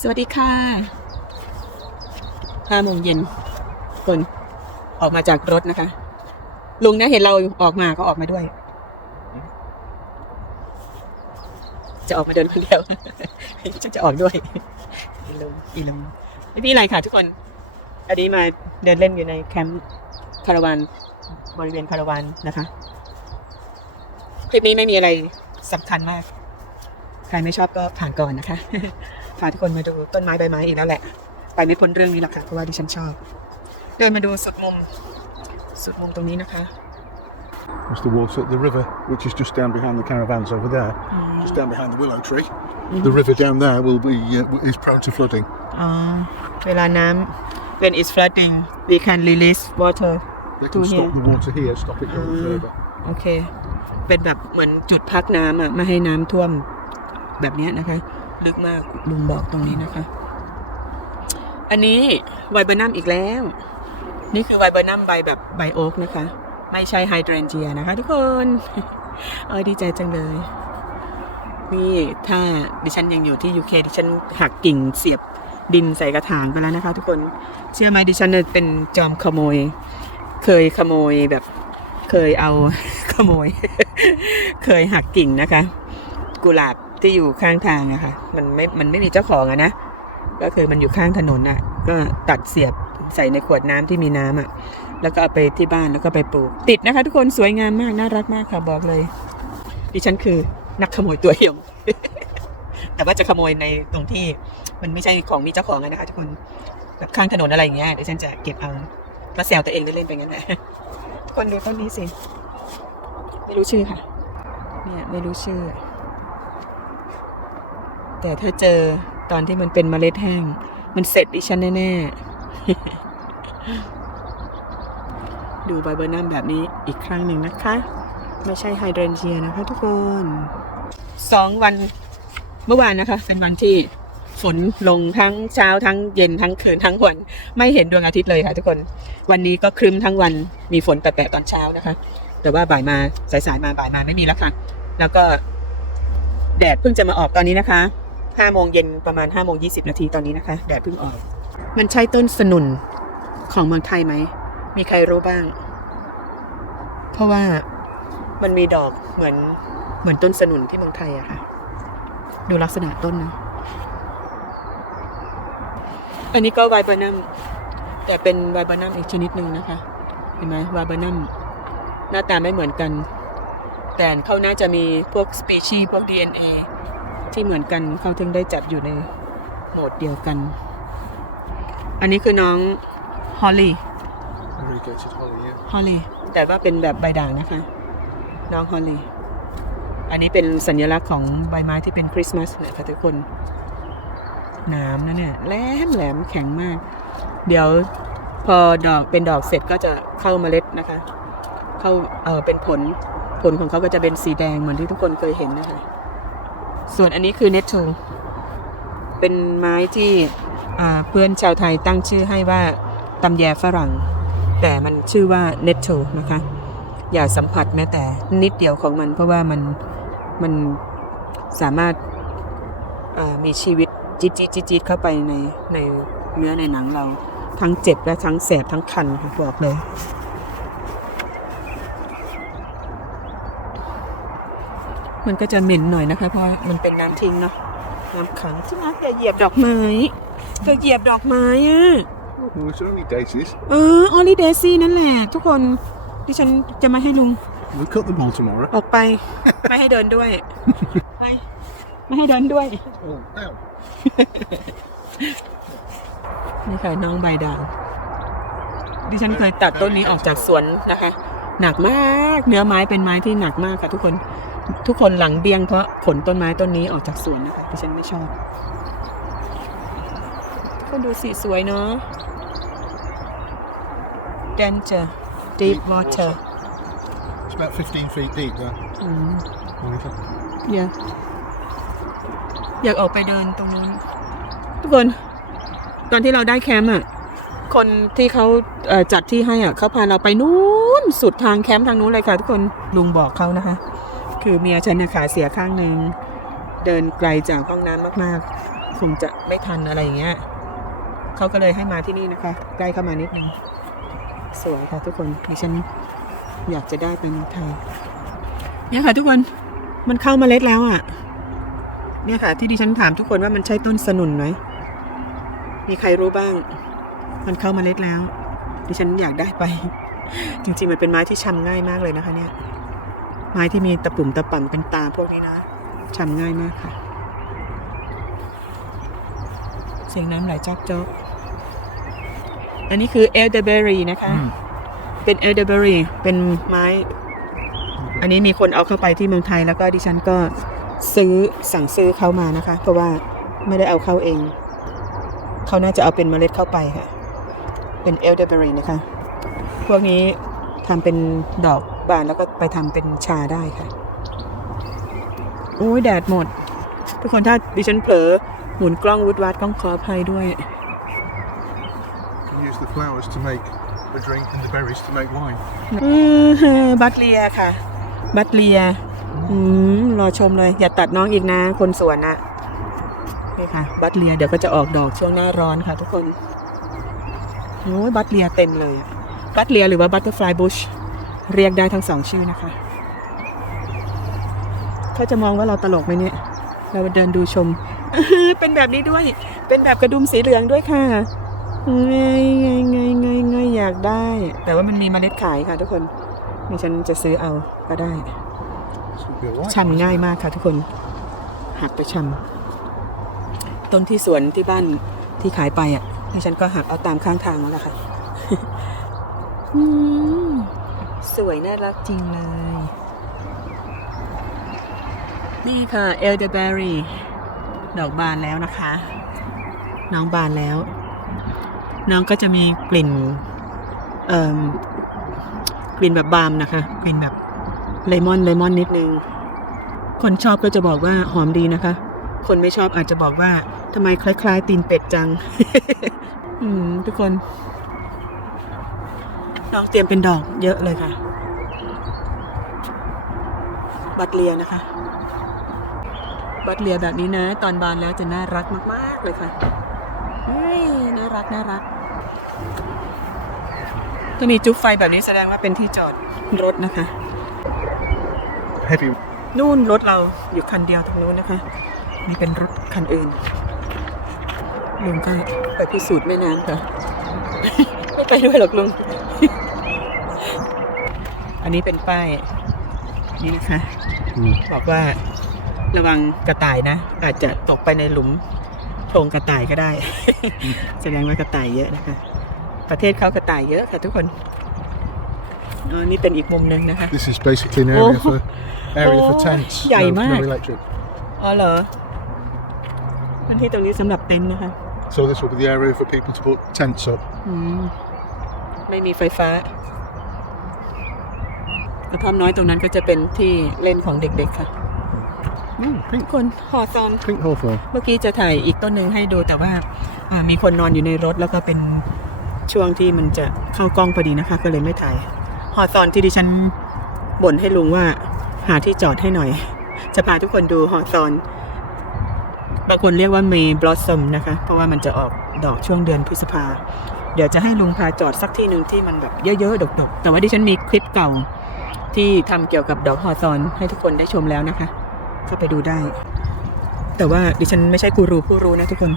สวัสดีค่ะห้าโมงเย็นคนออกมาจากรถนะคะ ลุงนะเห็นเราออกมาก็ออกมาด้วย จะออกมาเดินคนเดียวฉันจะออกด้วยอีลุงอีลุงไม่มีอะไรค่ะทุกคน อันนี้มาเดินเล่นอยู่ในแคมป์คาราวานบริเวณคาราวานนะคะ คลิปนี้ไม่มีอะไรสำคัญมาก ใครไม่ชอบก็ผ่านก่อนนะคะ พาทุกคนมาดูต้นไม้ใบไม้อีกแล้วแหละ ไปไม่พ้นเรื่องนี้หรอกค่ะเพราะว่าดิฉันชอบ เดินมาดูสุดมุมสุดมุมตรงนี้นะคะ That's the water, the river, which is just down behind the caravans over there, just down behind the willow tree. The river down there will be uh, is prone to flooding. อ๋อเวลาน้ำ when it's flooding we can release water They To can stop here. the water here, stop it going further. โอเค เป็นแบบเหมือนจุดพักน้ำอะไม่ให้น้ำท่วมแบบเนี้ยนะคะ ลึกมากลุงบอกตรงนี้นะคะ อันนี้ไวเบอร์นัมอีกแล้ว นี่คือไวเบอร์นัมใบแบบใบโอ๊กนะคะ ไม่ใช่ไฮเดรนเจียนะคะ ทุกคนเออดีใจจังเลย นี่ถ้าดิฉันยังอยู่ที่ UK ดิฉันหักกิ่งเสียบดินใส่กระถางไปแล้วนะคะ ทุกคนเชื่อไหมดิฉันเป็นจอมขโมย เคยขโมยแบบเคยเอาขโมย เคยหักกิ่งนะคะ กุหลาบ ที่อยู่ข้างทางอะค่ะ มันไม่ มันไม่มีเจ้าของอะนะ ก็คือมันอยู่ข้างถนนอะก็ตัดเสียบใส่ในขวดน้ำที่มีน้ำอะแล้วก็เอาไปที่บ้านแล้วก็ไปปลูก ติดนะคะ ทุกคนสวยงามมากน่ารักมากค่ะบอกเลย ดิฉันคือนักขโมยตัวเหี่ยวแต่ว่าจะขโมยในตรงที่มันไม่ใช่ของมีเจ้าของอะนะคะทุกคนแบบข้างถนนอะไรอย่างเงี้ยเดี๋ยวฉันจะเก็บเอาก็แซวตัวเองเล่นๆไปงั้นแหละคนดูต้นนี้สิ ไม่รู้ชื่อค่ะ เนี่ยไม่รู้ชื่อ แต่ถ้าเจอตอนที่มันเป็นเมล็ดแห้ง มันเสร็จดิฉันแน่ๆ ดูไบเบอร์นัมแบบนี้อีกครั้งหนึ่งนะคะ ไม่ใช่ไฮเดรนเจียนะคะทุกคนสองวันเมื่อวานนะคะ เป็นวันที่ฝนลงทั้งเช้าทั้งเย็นทั้งคืนทั้งวัน ไม่เห็นดวงอาทิตย์เลยค่ะทุกคน วันนี้ก็ครึ้มทั้งวันมีฝนแปะๆตอนเช้านะคะ แต่ว่าบ่ายมาสายๆมาบ่ายมาไม่มีแล้วค่ะ แล้วก็แดดเพิ่งจะมาออกตอนนี้นะคะ ห้าโมงเย็นประมาณห้าโมงยี่สิบนาทีตอนนี้นะคะ แดดเพิ่งออก มันใช่ต้นสนุนของเมืองไทยไหม มีใครรู้บ้าง เพราะว่ามันมีดอกเหมือนเหมือนต้นสนุนที่เมืองไทยอะค่ะ ดูลักษณะต้นนะ อันนี้ก็ไวบอร์นัมแต่เป็นไวบอร์นัมอีกชนิดหนึ่งนะคะ เห็นไหมไวบอร์นัมหน้าตาไม่เหมือนกัน แต่เขาน่าจะมีพวกสปีชีพวก DNA ที่เหมือนกันเขาถึงได้จัดอยู่ในโหมดเดียวกัน อันนี้คือน้องฮอลลี่ Irrigated holly, yeah. ฮอลลี่แต่ว่าเป็นแบบใบด่างนะคะ น้องฮอลลี่อันนี้เป็นสัญลักษณ์ของใบไม้ที่เป็นคริสต์มาสนะคะทุกคนหนามนะเนี่ยแหลมแหลมแข็งมาก เดี๋ยวพอดอกเป็นดอกเสร็จก็จะเข้าเมล็ดนะคะ เข้าเออเป็นผลผลของเขาก็จะเป็นสีแดงเหมือนที่ทุกคนเคยเห็นนะคะ ส่วนอันนี้คือเนตโ o เป็นไม้ที่เพื่อนชาวไทยตั้งชื่อให้ว่าตำแยฝรั่ง แต่มันชื่อว่าเนตโ o นะคะ อย่าสัมผัสแม้แต่นิดเดียวของมัน เพราะว่ามันมันสามารถามีชีวิตจิตจิตจิตจิตเข้าไปในในเนื้อในหนังเราทั้งเจ็บและทั้งแสบทั้งคันบอกเลย มันก็จะเหม็นหน่อยนะคะเพราะมันเป็นน้ำทิ้งเนาะน้ำขังที่นักอย่าเหยียบดอกไม้เธอเหยียบดอกไม้อะ Oh, it's only daisies. เออออลิเดซี่นั่นแหละ ทุกคนดิฉันจะมาให้ลุง We'll cut them all tomorrow. ออกไป ไม่ให้เดินด้วย ไม่ไม่ให้เดินด้วย Oh, ow. นี่ค่ะน้องใบด่างดิฉันเคยตัดต้นนี้ออกจากสวนนะคะ หนักมาก เนื้อไม้เป็นไม้ที่หนักมากค่ะทุกคน ทุกคนหลังเบี้ยงเพราะขนต้นไม้ต้นนี้ออกจากสวนนะคะดิฉันไม่ชอบ ก็ดูสีสวยเนาะ Danger Deep Water It's about 15 feet deep there. อืม Monica. อยากอยากออกไปเดินตรงนู้นทุกคน ตอนที่เราได้แคมป์อะ คนที่เขาเอ่อจัดที่ให้อะเขาพาเราไปนู้นสุดทางแคมป์ทางนู้นเลยค่ะทุกคนลุงบอกเขานะคะ คือเมียฉันน่ะขาเสียข้างหนึ่งเดินไกลจากห้องน้ำมากๆ คงจะไม่ทันอะไรอย่างเงี้ยเขาก็เลยให้มาที่นี่นะคะ ใกล้เข้ามานิดนึง สวยค่ะทุกคนดิฉันอยากจะได้ไปเมืองไทยเนี่ยค่ะทุกคนมันเข้ามาเล็ดแล้วอะ เนี่ยค่ะ ที่ดิฉันถามทุกคนว่ามันใช่ต้นสนุนไหมมีใครรู้บ้าง มันเข้ามาเล็ดแล้ว ดิฉันอยากได้ไป จริงๆมันเป็นไม้ที่ชำง่ายมากเลยนะคะ เนี่ย ไม้ที่มีตะปุ่มตะป่ำเป็นตาพวกนี้นะชำง่ายมากค่ะ เสียงน้ำไหลจอกจอกอันนี้คือเอลเดเบอรี่นะคะ เป็นเอลเดเบอรี่เป็นไม้ อันนี้มีคนเอาเข้าไปที่เมืองไทยแล้วก็ดิฉันก็ซื้อสั่งซื้อเขามานะคะ เพราะว่าไม่ได้เอาเข้าเอง เขาน่าจะเอาเป็นเมล็ดเข้าไปค่ะ เป็นเอลเดเบอรี่นะคะ พวกนี้ทำเป็นดอก บานแล้วก็ไปทำเป็นชาได้ค่ะโอ้ยแดดหมด ทุกคนถ้าดิฉันเผลอหมุนกล้องวุดวัดกล้องขออภัยด้วย You can use the flowers to make a drink and the berries to make wine. อือบัตเลียค่ะ บัตเลียอืมรอชมเลย อย่าตัดน้องอีกนะ คนสวนนะนี่ค่ะ บัตเลียเดี๋ยวก็จะออกดอกช่วงหน้าร้อนค่ะทุกคนโอ้ยบัตเลียเต็มเลยอะบัตเลียหรือว่าบัตเตอร์ฟลายบุช เรียกได้ทั้งสองชื่อนะคะเขาจะมองว่าเราตลกไหมเนี่ย เราเดินดูชม เป็นแบบนี้ด้วย เป็นแบบกระดุมสีเหลืองด้วยค่ะไงไงไงไงไงอยากได้ แต่ว่ามันมีเมล็ดขายค่ะทุกคนนี่ฉันจะซื้อเอาก็ได้ This would be alright. ชำง่ายมากค่ะทุกคน หักไปชำต้นที่สวนที่บ้านที่ขายไปอะดิฉันก็หักเอาตามข้างทางแล้วล่ะค่ะอืม สวยน่ารักจริงเลย นี่ค่ะเอลเดเบอรี่ดอกบานแล้วนะคะ น้องบานแล้ว น้องก็จะมีกลิ่นเอ่อกลิ่นแบบบามนะคะ กลิ่นแบบเลมอนเลมอนนิดนึง คนชอบก็จะบอกว่าหอมดีนะคะ คนไม่ชอบอาจจะบอกว่าทำไมคล้าย ๆ ตีนเป็ดจัง อืม ทุกคน น้องเตรียมเป็นดอกเยอะเลยค่ะ บัตเลียนะคะ บัตเลียแบบนี้นะ ตอนบานแล้วจะน่ารักมาก ๆ เลยค่ะเฮ้ยน่ารักน่ารักถ้ามีจุ๊บไฟแบบนี้แสดงว่าเป็นที่จอดรถนะคะ Heavy นู่นรถเราอยู่คันเดียวตรงนู้นนะคะนี่เป็นรถคันอื่นลุงก็ไปพิสูจน์แม่น้ำค่ะ ไม่ไปด้วยหรอกลุง อันนี้เป็นป้ายนี่นะคะ Mm. บอกว่าระวังกระต่ายนะ อาจจะตกไปในหลุมโพรงกระต่ายก็ได้ แสดงว่ากระต่ายเยอะนะคะ ประเทศเขากระต่ายเยอะค่ะทุกคนอ๋อนี่เป็นอีกมุมหนึ่งนะคะ This is basically an area Oh. for area for Oh, tents. yeah, no, you no might. electric. อ๋อเหรอพื้นที่ตรงนี้สำหรับเต็นท์นะคะ So this will be the area for people to put tents up. อืมไม่มีไฟฟ้าก ระท่อมน้อยตรงนั้นก็จะเป็นที่เล่นของเด็กๆค่ะ Mm, ทุ pink, กคนหอซอน pink hawthorn. เมื่อกี้จะถ่ายอีกต้นหนึ่งให้ดูแต่ว่าอ่ามีคนนอนอยู่ในรถแล้วก็เป็นช่วงที่มันจะเข้ากล้องพอดีนะคะ ก็เลยไม่ถ่าย หอซอนที่ดิฉันบ่นให้ลุงว่า หาที่จอดให้หน่อย จะพาทุกคนดูหอซอนบางคนเรียกว่าเมย์บลอสซมนะคะ เพราะว่ามันจะออกดอกช่วงเดือนพฤษภา เดี๋ยวจะให้ลุงพาจอดสักที่หนึ่งที่มันแบบเยอะๆดกๆ แต่ว่าดิฉันมีคลิปเก่า ที่ทำเกี่ยวกับดอกฮอซอนให้ทุกคนได้ชมแล้วนะคะ เข้าไปดูได้ แต่ว่าดิฉันไม่ใช่กูรูผู้รู้นะทุกคน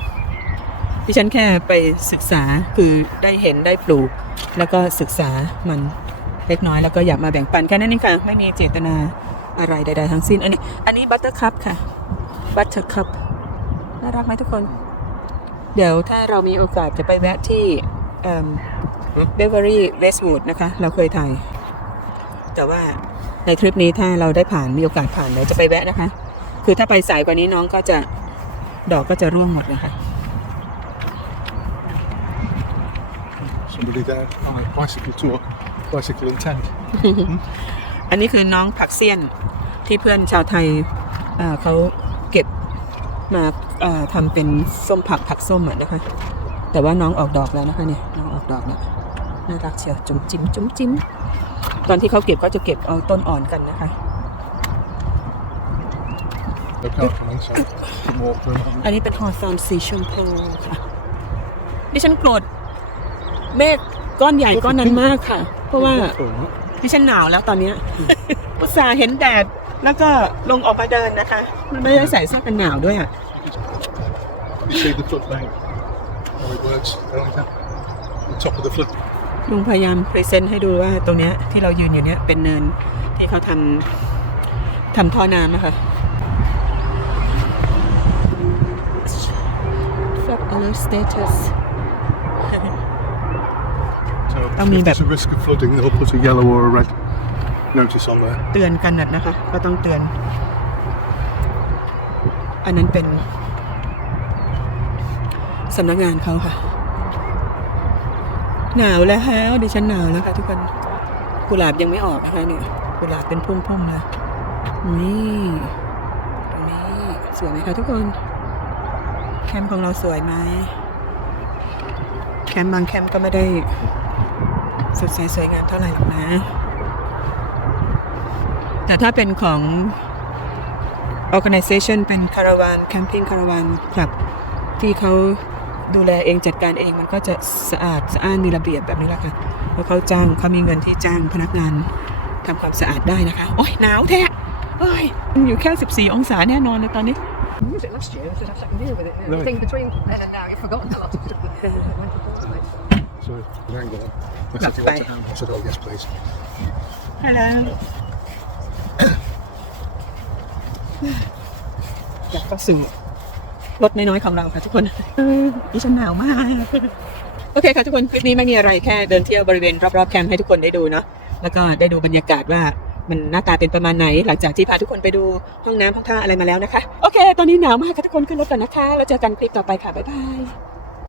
ดิฉันแค่ไปศึกษาคือได้เห็นได้ปลูก แล้วก็ศึกษามันเล็กน้อยแล้วก็อยากมาแบ่งปันแค่นั้นเองค่ะ ไม่มีเจตนาอะไรใด ๆ ทั้งสิ้น อันนี้ อันนี้บัตเตอร์คัพค่ะบัตเตอร์คัพน่ารักไหมทุกคน เดี๋ยวถ้าเรามีโอกาสจะไปแวะที่เบเวอรี่เวสต์วูดนะคะ เราเคยถ่าย แต่ว่าในทริปนี้ถ้าเราได้ผ่านมีโอกาสผ่านเดี๋ยวจะไปแวะนะคะ คือถ้าไปสายกว่านี้น้องก็จะดอกก็จะร่วงหมดนะคะ Somebody there on a bicycle tour, bicycle and tent. อันนี้คือน้องผักเสี้ยนที่เพื่อนชาวไทยเอ่อเขาเก็บมาเอ่อทำเป็นส้มผักผักส้มอะนะคะ แต่ว่าน้องออกดอกแล้วนะคะเนี่ยน้องออกดอกแล้วน่ารักเชียวจุ๋มจิ้มจุ๋มจิ้ม ตอนที่เขาเก็บก็จะเก็บเอาต้นอ่อนกันนะคะ the car coming, so you can walk through. อันนี้เป็นฮอซอนสีชมพูค่ะดิฉันโกรธเมฆก้อนใหญ่ก้อนนั้นมากค่ะ เพราะว่าดิฉันหนาวแล้วตอนเนี้ยอุตส่าห์เห็นแดดแล้วก็ลงออกมาเดินนะคะ มันไม่ได้ใส่เสื้อกันหนาวด้วยอะ You see the flood bank, how it works, don't you? The top of the flood ลุงพยายามพรีเซนต์ให้ดูว่าตรงเนี้ยที่เรายืนอยู่เนี้ยเป็นเนินที่เขาทำทำท่อน้ำนะคะ Flood alert status So I mean if there's a risk of flooding, they'll put a yellow or a red notice on there. เตือนกันนัดนะคะ ก็ต้องเตือน อันนั้นเป็นสำนักงานเขาค่ะ หนาวแล้วฮะดิฉันหนาวแล้วค่ะทุกคนกุหลาบยังไม่ออกนะคะเนี่ยกุหลาบเป็นพุ่มๆเลยนี่ตรงนี้สวยไหมคะทุกคน แคมป์ของเราสวยไหมแคมป์บางแคมป์ก็ไม่ได้สดใสสวยงามเท่าไหร่หรอกนะ แต่ถ้าเป็นของ organization เป็นคาราวานแคมปิ้งคาราวานคลับที่เขา ดูแลเองจัดการเองมันก็จะสะอาดสะอ้านมีระเบียบแบบนี้แหละค่ะเพราะเขาจ้างเขามีเงินที่จ้างพนักงานทำความสะอาดได้นะคะ โอ้ยหนาวแท้เอ้ยมันอยู่แค่ 14 องศาแน่นอนเลยตอนนี้ I used it last year. I did have second year with it. The Right. thing between then and now, you've forgotten a lot of stuff. Went to Portsmouth. So hang on. I That's said, "Do you want fine. to handle?" I said, oh, yes, please. ฮัลโหลอยากเข้าสู่ รถน้อยๆของเราค่ะทุกคนดิฉันหนาวมาก โอเคค่ะทุกคน คลิปนี้ไม่มีอะไรแค่เดินเที่ยวบริเวณรอบๆแคมป์ให้ทุกคนได้ดูเนาะ แล้วก็ได้ดูบรรยากาศว่ามันหน้าตาเป็นประมาณไหน หลังจากที่พาทุกคนไปดูห้องน้ำห้องท่าอะไรมาแล้วนะคะ โอเค ตอนนี้หนาวมากค่ะทุกคนขึ้นรถก่อนนะคะ แล้วเจอกันคลิปต่อไปค่ะ บ๊ายบาย